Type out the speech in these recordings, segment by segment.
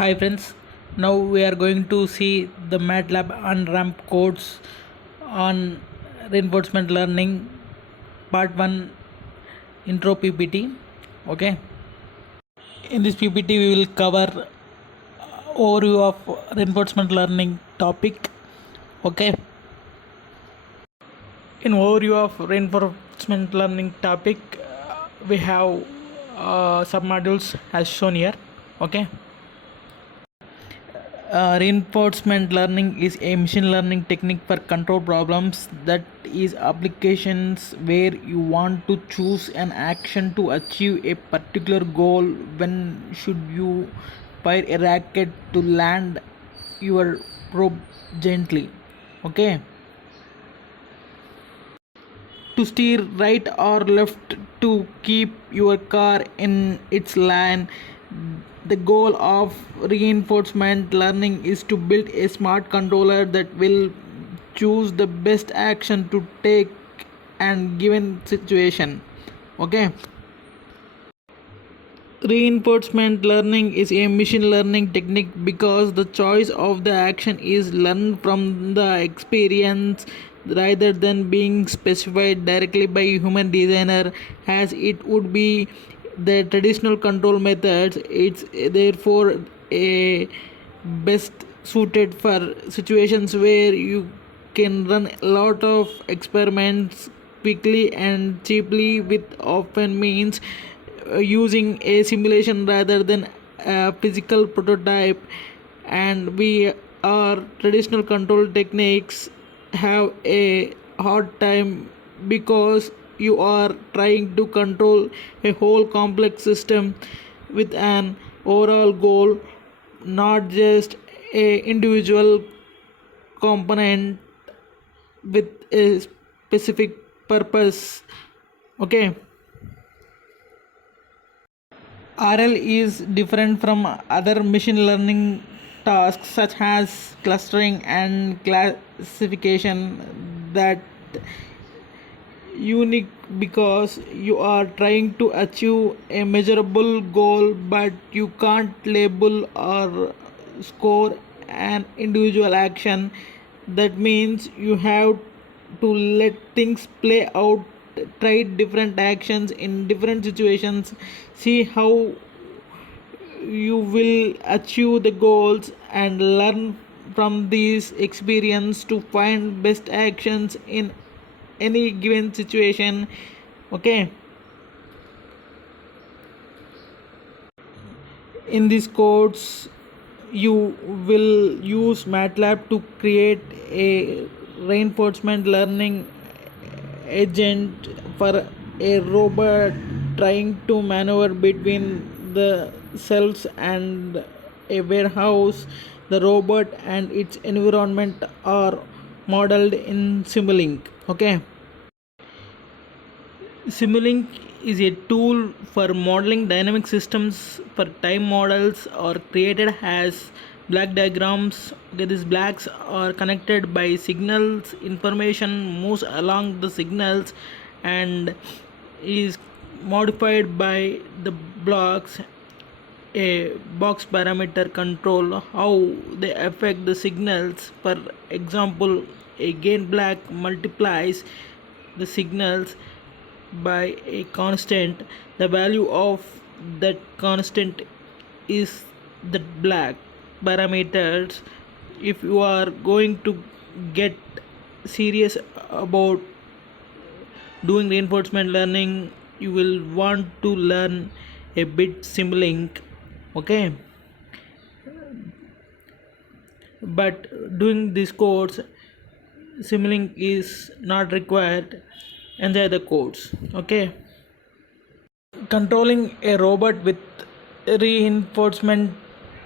Hi friends, now we are going to see the MATLAB Onramp codes on reinforcement learning part 1 intro PPT. Okay, in this PPT we will cover overview of reinforcement learning topic. Okay, in overview of reinforcement learning topic we have submodules as shown here. Okay, reinforcement learning is a machine learning technique for control problems that is applications where you want to choose an action to achieve a particular goal. When should you fire a racket to land your probe gently? Okay, to steer right or left to keep your car in its lane. The goal of reinforcement learning is to build a smart controller that will choose the best action to take and given situation. Okay, reinforcement learning is a machine learning technique because the choice of the action is learned from the experience rather than being specified directly by human designer as it would be the traditional control methods. It's therefore a best suited for situations where you can run a lot of experiments quickly and cheaply, with often means using a simulation rather than a physical prototype. And we our traditional control techniques have a hard time because you are trying to control a whole complex system with an overall goal, not just a individual component with a specific purpose. Okay, RL is different from other machine learning tasks such as clustering and classification, that unique because you are trying to achieve a measurable goal but you can't label or score an individual action. That means you have to let things play out, try different actions in different situations, see how you will achieve the goals, and learn from these experience to find best actions in any given situation. Okay, in these codes you will use MATLAB to create a reinforcement learning agent for a robot trying to maneuver between the cells and a warehouse. The robot and its environment are modeled in Simulink. Okay, Simulink is a tool for modeling dynamic systems for time models or created as black diagrams. Okay, these blacks are connected by signals. Information moves along the signals and is modified by the blocks. A box parameter control how they affect the signals. For example, a gain black multiplies the signals by a constant. The value of that constant is the black parameters. If you are going to get serious about doing reinforcement learning, you will want to learn a bit Simulink. Okay, but doing this course Simulink is not required. Enjoy the course. Okay, controlling a robot with reinforcement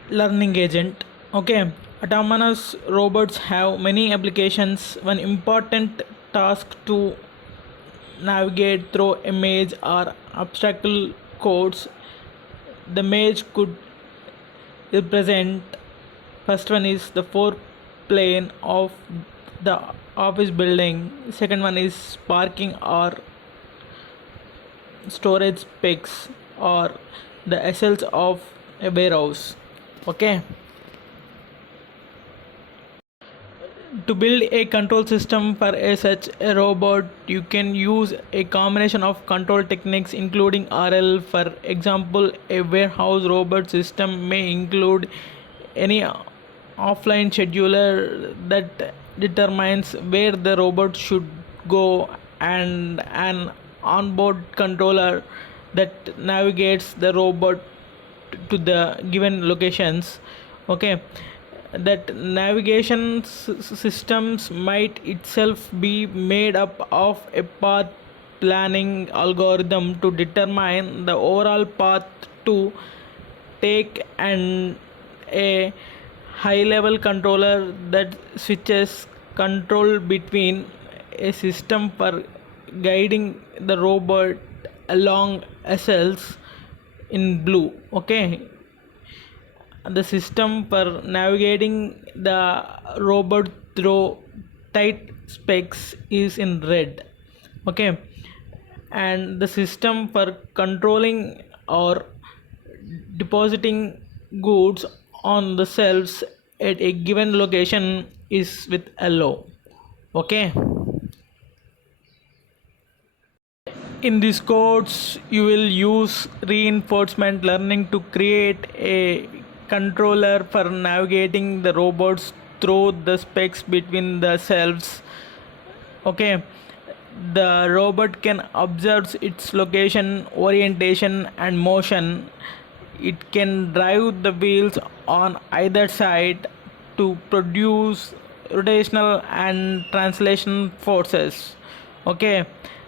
learning agent. Okay, autonomous robots have many applications. One important task to navigate through a maze or obstacle codes. The maze could represent, first one is the four plane of the office building, second one is parking or storage specs or the SLs of a warehouse. Okay, to build a control system for such a robot, you can use a combination of control techniques including RL. For example, a warehouse robot system may include any offline scheduler that determines where the robot should go, and an onboard controller that navigates the robot to the given locations. Okay, that navigation systems might itself be made up of a path planning algorithm to determine the overall path to take, and a high level controller that switches control between a system for guiding the robot along SLs in blue. Okay, the system for navigating the robot through tight specs is in red. Okay, and the system for controlling or depositing goods on the shelves at a given location is with yellow. Okay, in these codes you will use reinforcement learning to create a controller for navigating the robots through the specs between the shelves. Okay, the robot can observe its location, orientation and motion. It can drive the wheels on either side to produce rotational and translation forces. Okay,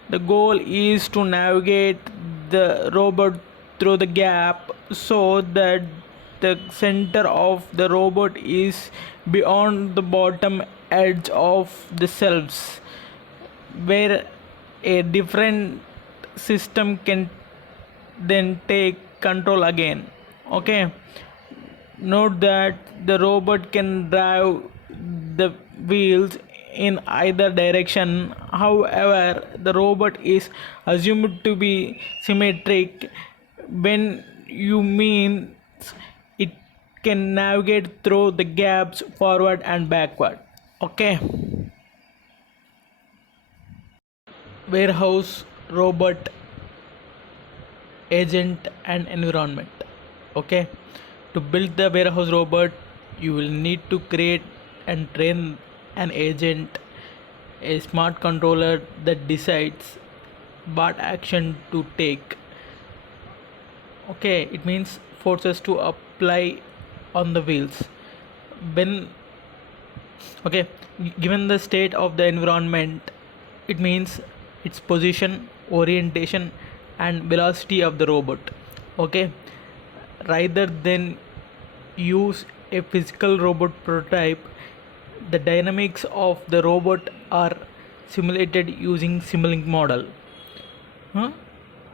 the goal is to navigate the robot through the gap so that the center of the robot is beyond the bottom edge of the shelves, where a different system can then take control again. Okay, note that the robot can drive the wheels in either direction. However, the robot is assumed to be symmetric when you mean it can navigate through the gaps forward and backward. Okay, warehouse robot agent and environment. Okay, to build the warehouse robot you will need to create and train an agent, a smart controller that decides what action to take. Okay, it means forces to apply on the wheels when. Okay, given the state of the environment, it means its position, orientation and velocity of the robot. Okay, rather than use a physical robot prototype, the dynamics of the robot are simulated using Simulink model. huh?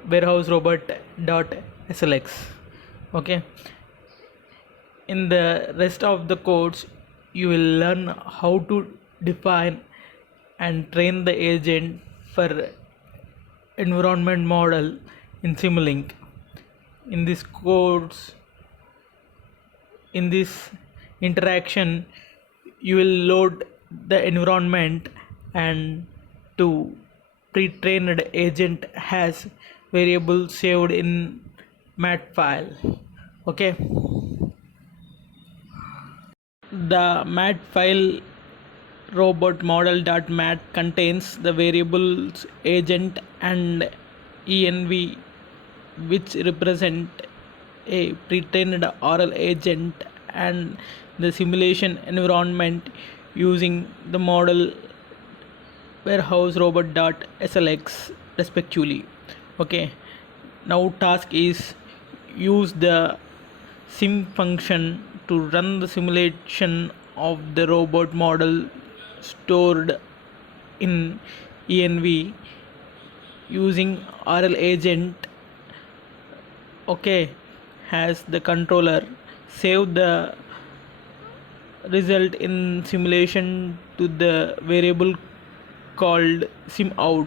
Warehouse robot dot slx. Okay, in the rest of the codes you will learn how to define and train the agent for environment model in Simulink. In this codes, in this interaction you will load the environment, and to pre-trained agent has variable saved in mat file. Okay, the mat file robot model.mat contains the variables agent and env, which represent a pre-trained RL agent and the simulation environment using the model warehouse robot.slx respectively. Okay, now task is use the sim function to run the simulation of the robot model stored in env using RL agent. Okay, has the controller save the result in simulation to the variable called sim out.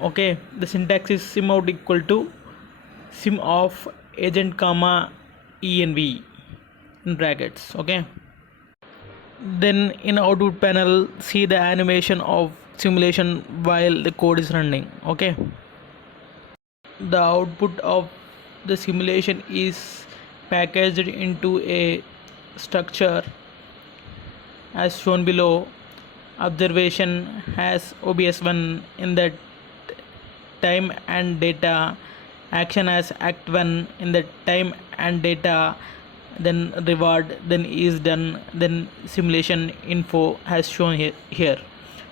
Okay, the syntax is sim out equal to sim of agent comma env in brackets. Okay, then in output panel, see the animation of simulation while the code is running. Okay, the output of the simulation is packaged into a structure as shown below. Observation has obs1 in the time and data, action as act1 in the time and data, then reward, then is done, then simulation info has shown here.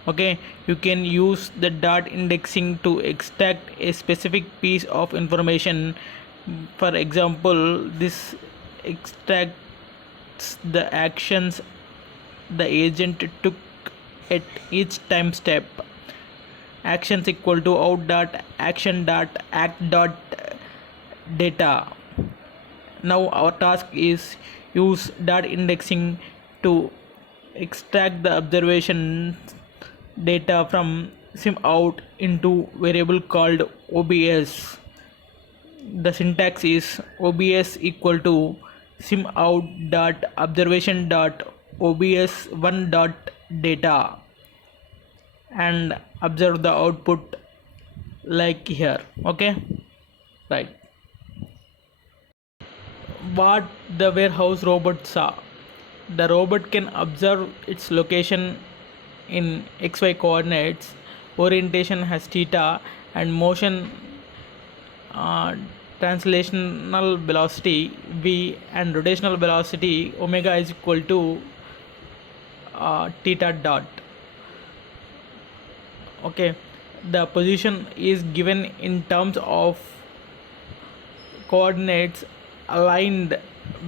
Okay, you can use the dot indexing to extract a specific piece of information. For example, this extracts the actions the agent took at each time step. Actions equal to out dot action dot act dot data. Now our task is use dot indexing to extract the observation data from sim out into variable called obs. The syntax is obs equal to sim out dot observation dot obs1 dot data, and observe the output like here. Okay, right. What the warehouse robot saw: the robot can observe its location in xy coordinates, orientation has theta, and motion, uh, translational velocity v, and rotational velocity omega is equal to theta dot. Okay, the position is given in terms of coordinates aligned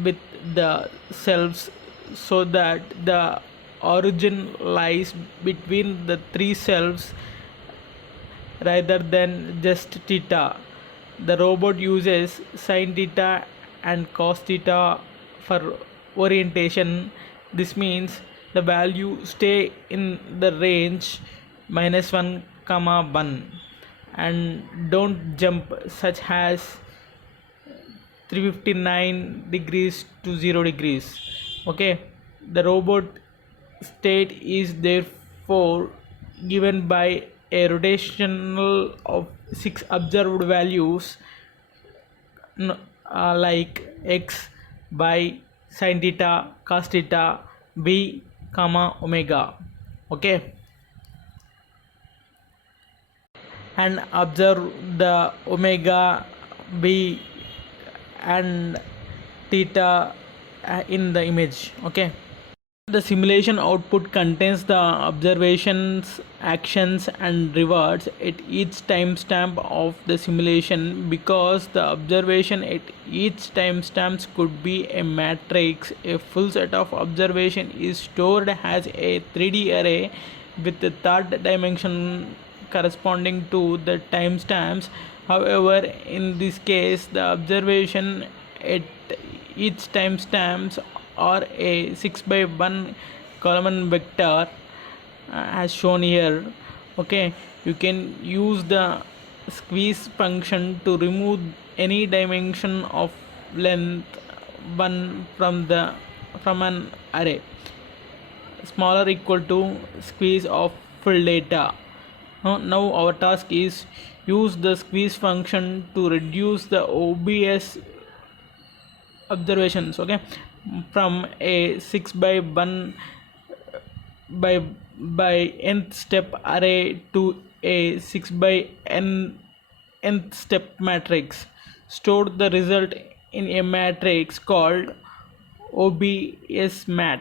with the cells, so that the origin lies between the three cells rather than just theta. The robot uses sin theta and cos theta for orientation. This means the value stay in the range -1 comma 1 and don't jump, such as 359 degrees to 0 degrees. Okay, the robot state is therefore given by a rotational of 6 observed values, like x by sin theta, cos theta, b comma omega. Okay, and observe the omega, b and theta in the image. Okay, the simulation output contains the observations, actions and rewards at each timestamp of the simulation. Because the observation at each timestamp could be a matrix, a full set of observation is stored as a 3D array with the third dimension corresponding to the timestamps. However, in this case, the observation at each timestamps are a 6 by 1 column vector, as shown here. Okay, you can use the squeeze function to remove any dimension of length 1 from an array smaller equal to squeeze of full data. Now our task is use the squeeze function to reduce the obs observations, okay, from a 6 by 1 by nth step array to a 6 by nth step matrix. Store the result in a matrix called obs mat.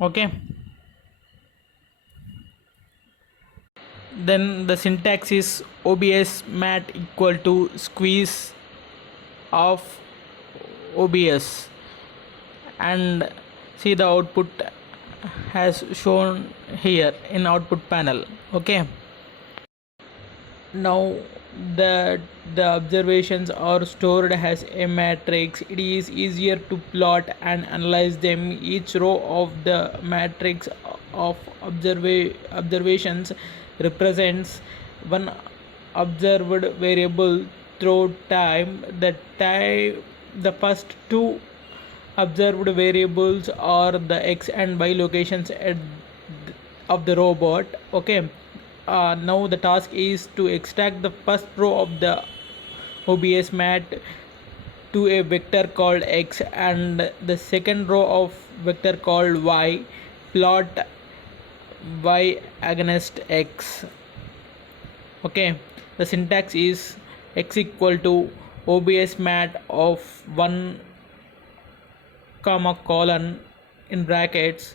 Okay, then the syntax is obs mat equal to squeeze of obs, and see the output has shown here in output panel. Okay, now that the observations are stored as a matrix, it is easier to plot and analyze them. Each row of the matrix of observations represents one observed variable through time. The first two observed variables are the x and y locations of the robot. Okay, now the task is to extract the first row of the OBS mat to a vector called x and the second row of vector called y. Plot y against x. Okay, the syntax is x equal to OBS mat of 1 comma colon in brackets.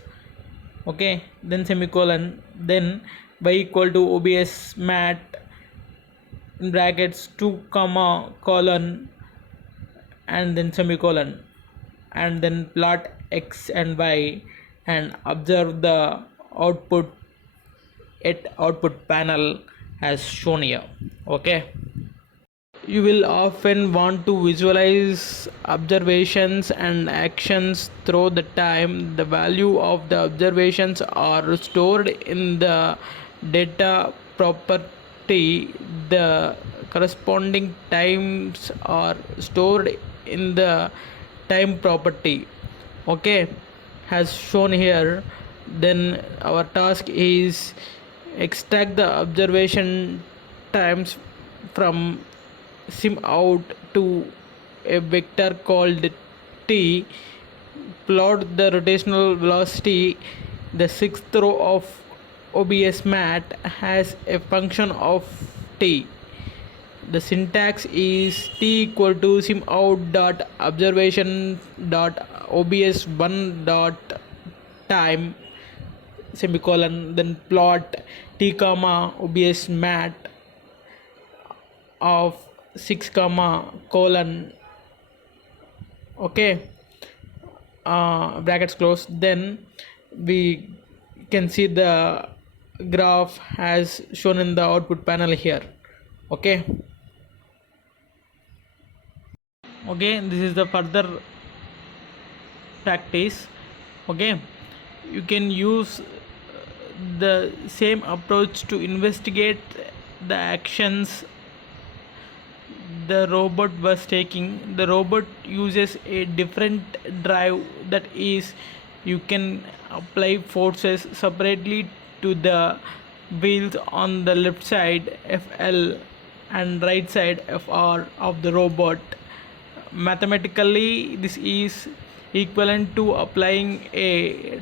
Okay, then semicolon, then y equal to OBS mat in brackets 2 comma colon and then semicolon, and then plot x and y and observe the output at output panel as shown here. Okay, you will often want to visualize observations and actions through the time. The value of the observations are stored in the data property. The corresponding times are stored in the time property. Okay, as shown here. Then our task is extract the observation times from sim out to a vector called t. Plot the rotational velocity. The sixth row of OBS mat has a function of t. The syntax is t equal to sim out dot observation dot obs 1 dot time semicolon, then plot t comma obs mat of 6 comma colon. Okay, brackets close. Then we can see the graph as shown in the output panel here. Okay, this is the further practice. Okay, you can use the same approach to investigate the actions the robot was taking. The robot uses a different drive, that is, you can apply forces separately to the wheels on the left side FL and right side FR of the robot. Mathematically, this is equivalent to applying a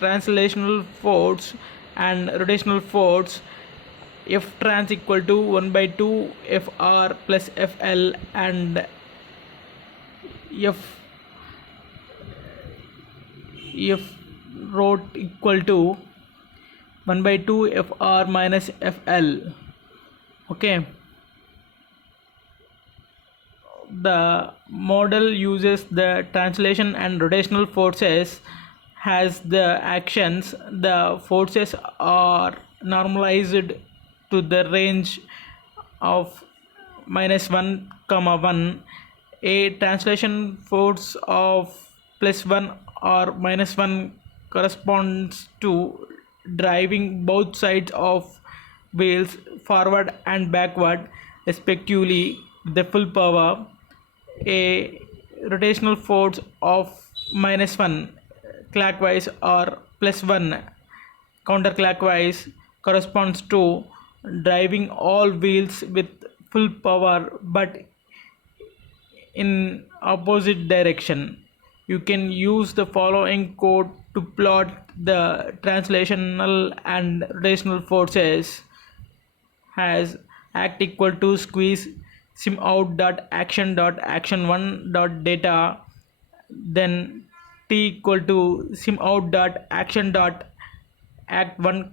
translational force and rotational force. F trans equal to 1 by 2 FR plus FL and F rot equal to 1 by 2 FR minus FL. Okay, the model uses the translation and rotational forces as the actions. The forces are normalized to the range of -1 comma 1. A translation force of +1 or -1 corresponds to driving both sides of wheels forward and backward respectively with the full power. A rotational force of -1 clockwise or +1 counterclockwise corresponds to driving all wheels with full power but in opposite direction. You can use the following code to plot the translational and rotational forces as act equal to squeeze sim out dot action 1 dot data, then t equal to sim out dot action dot act 1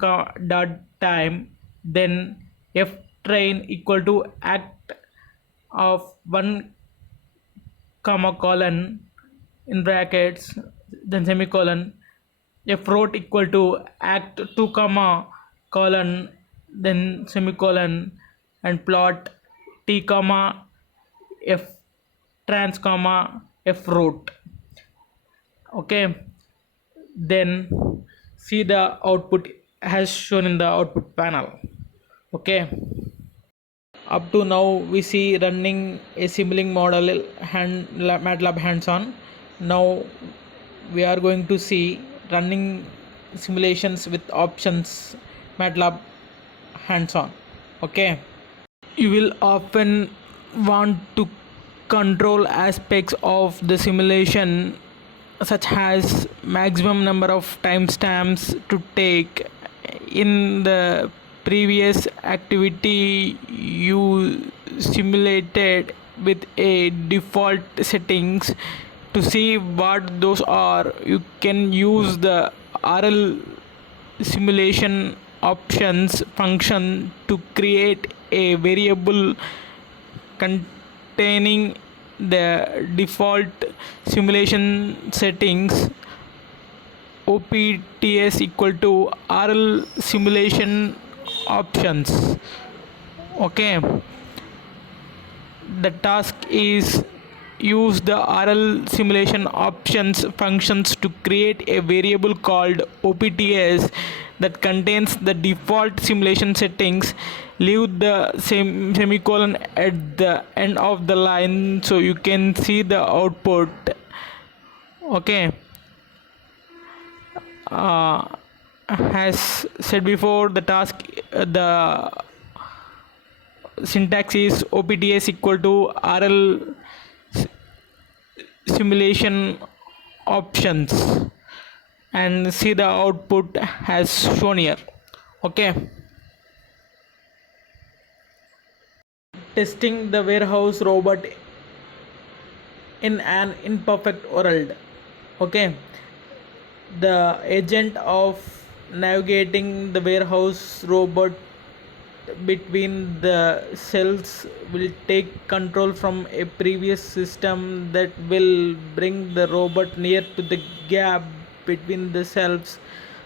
dot time, then f train equal to act of 1 comma colon in brackets, then semicolon, f rot equal to act 2 comma colon then semicolon, and plot t comma f trans comma f rot. Okay, then see the output as shown in the output panel. Okay, up to now we see running a simulating model MATLAB hands-on. Now we are going to see running simulations with options MATLAB hands on. Okay, you will often want to control aspects of the simulation such as maximum number of timestamps to take in the previous activity you simulated with a default settings. To see what those are, you can use the RL simulation options function to create a variable containing the default simulation settings. OPTS equal to RL simulation options. Okay, the task is use the RL simulation options functions to create a variable called OPTS that contains the default simulation settings. Leave the semicolon at the end of the line so you can see the output. Okay, as said before, the task, the syntax is OPTS equal to RL simulation options, and see the output has shown here. Okay, testing the warehouse robot in an imperfect world. Okay, the agent of navigating the warehouse robot between the cells will take control from a previous system that will bring the robot near to the gap between the cells.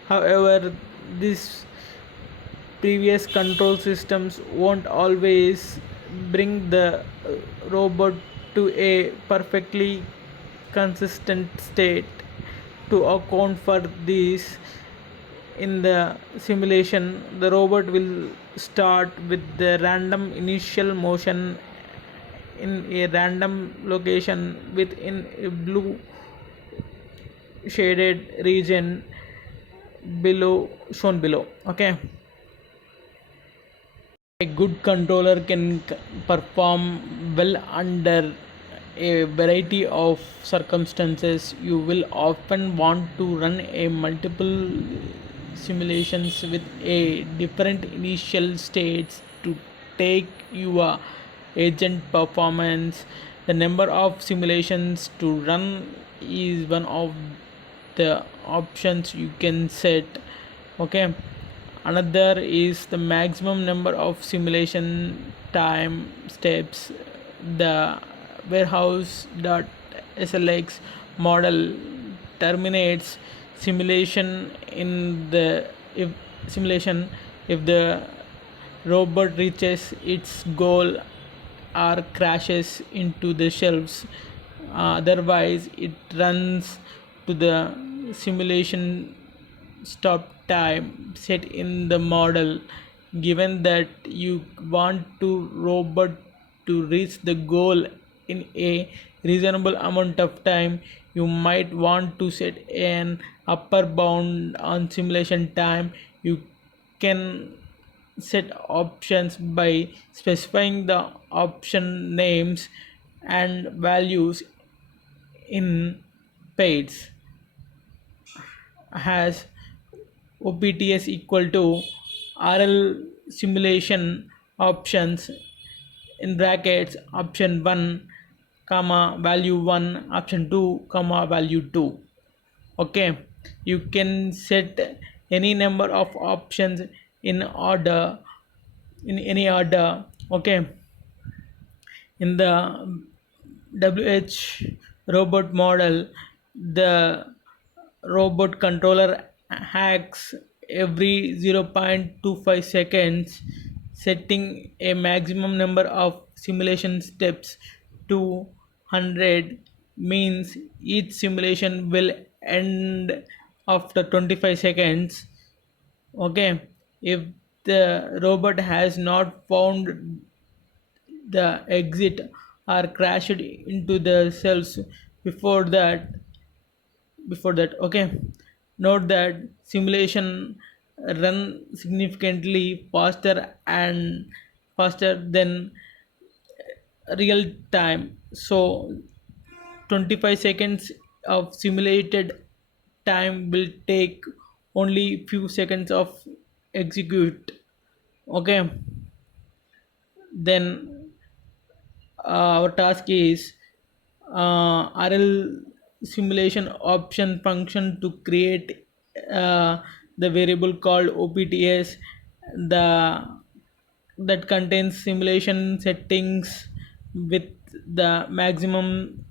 However, these previous control systems won't always bring the robot to a perfectly consistent state. To account for this, in the simulation, the robot will start with the random initial motion in a random location within a blue shaded region below, shown below. Okay, a good controller can perform well under a variety of circumstances. You will often want to run a multiple simulations with a different initial states to take your agent performance. The number of simulations to run is one of the options you can set. Okay, another is the maximum number of simulation time steps. The warehouse.slx model terminates simulation in the if simulation if the robot reaches its goal or crashes into the shelves. Otherwise, it runs to the simulation stop time set in the model. Given that you want to robot to reach the goal in a reasonable amount of time, you might want to set an upper bound on simulation time. You can set options by specifying the option names and values in pairs. Has OPTS equal to RL simulation options in brackets option 1 comma value 1, option 2 comma value 2. Okay, you can set any number of options in order, in any order. Okay, in the WH robot model, the robot controller hacks every 0.25 seconds, setting a maximum number of simulation steps to 100 means each simulation will end after 25 seconds. Okay, if the robot has not found the exit or crashed into the cells before that, before that. Okay, note that simulation run significantly faster than real time. So 25 seconds of simulated time will take only few seconds of execute. Okay, then our task is RL simulation option function to create the variable called OPTS, the that contains simulation settings with the maximum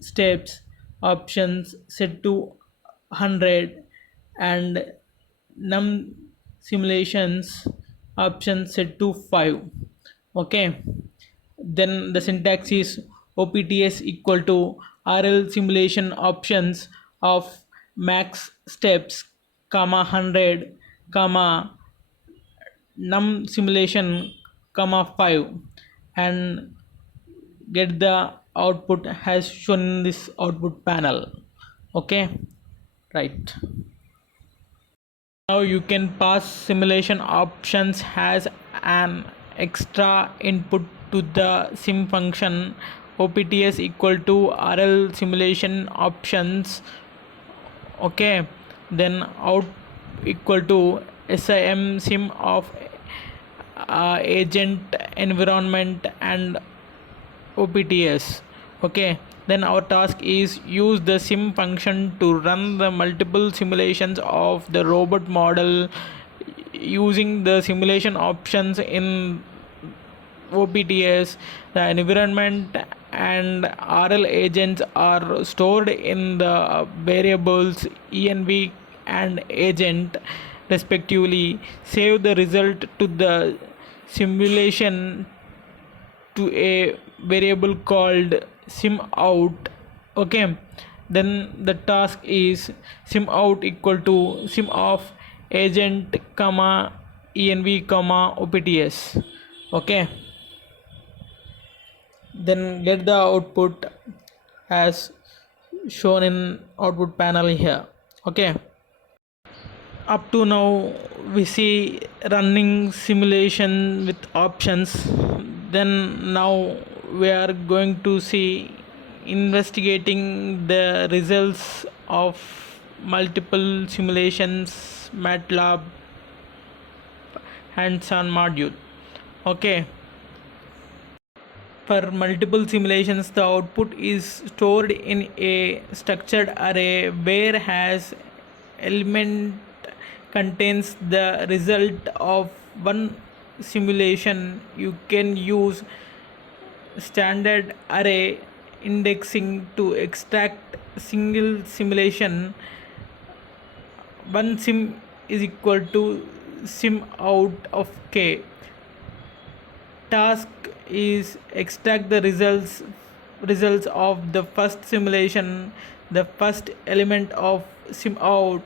steps options set to 100 and num simulations option set to 5. Okay, then the syntax is OPTS equal to RL simulation options of max steps comma 100 comma num simulation comma 5 and get the output has shown in this output panel. Okay, right. Now you can pass simulation options as an extra input to the sim function OPTS equal to RL simulation options. Okay, then out equal to sim of agent environment and OPTS. Okay, then our task is use the sim function to run the multiple simulations of the robot model using the simulation options in OPTS. The environment and RL agents are stored in the variables env and agent respectively. Save the result to the simulation to a variable called sim out. Okay, then the task is sim out equal to sim of agent comma env comma OPTS. Okay, then get the output as shown in output panel here. Okay, up to now we see running simulation with options. Then now we are going to see investigating the results of multiple simulations MATLAB hands-on module. Okay, for multiple simulations, the output is stored in a structured array where has element contains the result of one simulation. You can use standard array indexing to extract single simulation. One sim is equal to sim out of k. Task is extract the results of the first simulation, the first element of sim out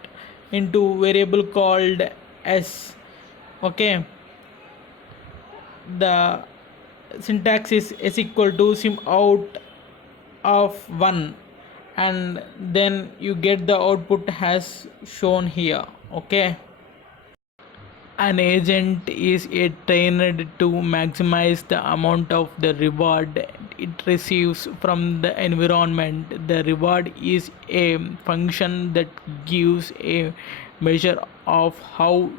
into variable called s. Okay, the syntax is s equal to sim out of 1 and then you get the output as shown here. Okay, an agent is trained to maximize the amount of the reward it receives from the environment. The reward is a function that gives a measure of how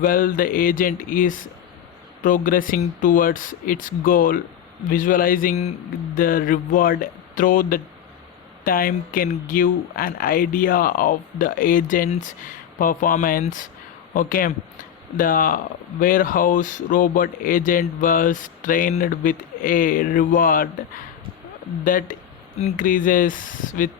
well the agent is progressing towards its goal. Visualizing the reward through the time can give an idea of the agent's performance. Okay, the warehouse robot agent was trained with a reward that increases with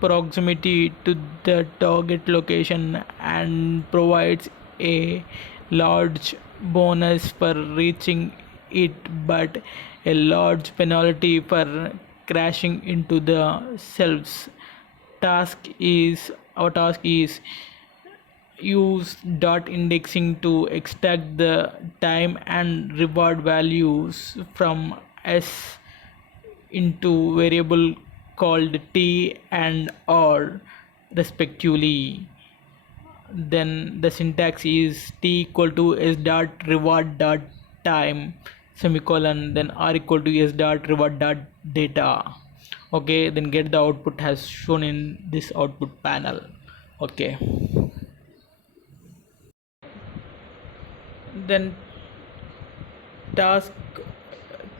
proximity to the target location and provides a large bonus for reaching it but a large penalty for crashing into the shelves. Task is our task is use dot indexing to extract the time and reward values from s into variable called t and or respectively. Then the syntax is t equal to s dot reward dot time semicolon, then r equal to s dot reward dot data. Okay, then get the output has shown in this output panel. Okay, then task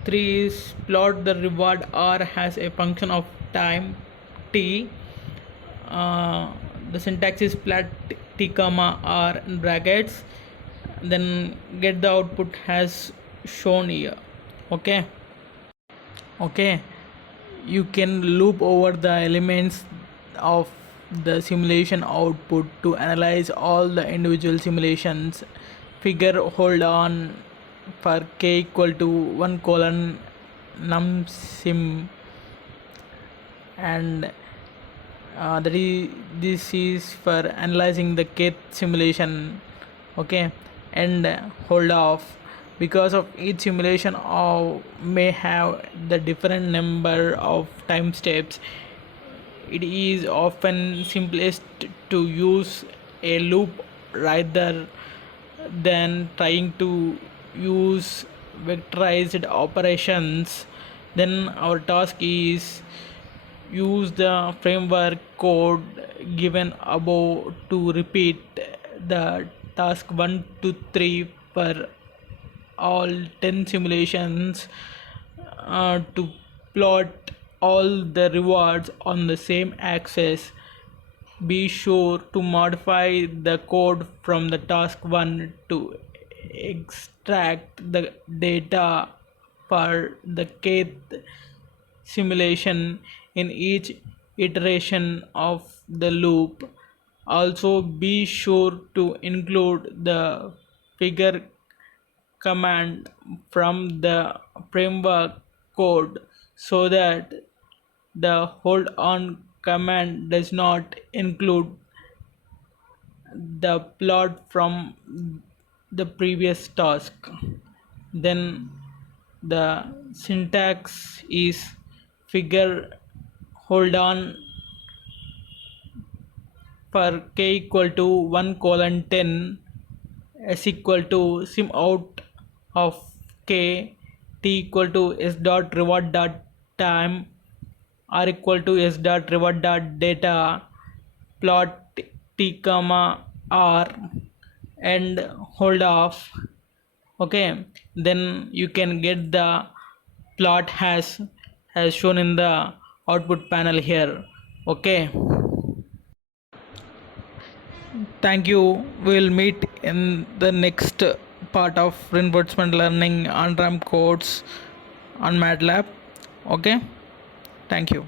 3 is plot the reward r has a function of time t. uh, the syntax is plot t comma r in brackets, then get the output has shown here. Okay, okay, you can loop over the elements of the simulation output to analyze all the individual simulations. Figure hold on for k equal to 1 colon num sim, and this is for analyzing the kth simulation. Okay, and hold off because of each simulation may have the different number of time steps. It is often simplest to use a loop rather than trying to use vectorized operations. Then our task is use the framework code given above to repeat the task 1 to 3 for all 10 simulations, to plot all the rewards on the same axis. Be sure to modify the code from the task 1 to extract the data for the kth simulation in each iteration of the loop. Also, be sure to include the figure command from the framework code so that the hold on command does not include the plot from the previous task. Then the syntax is figure hold on for k equal to 1 colon 10 s equal to sim out of k, t equal to s dot reward dot time, r equal to s dot reward dot data, plot t comma r, and hold off. Okay, then you can get the plot has shown in the output panel here. Okay, thank you. We'll meet in the next part of reinforcement learning on Onramp codes on MATLAB. Okay, thank you.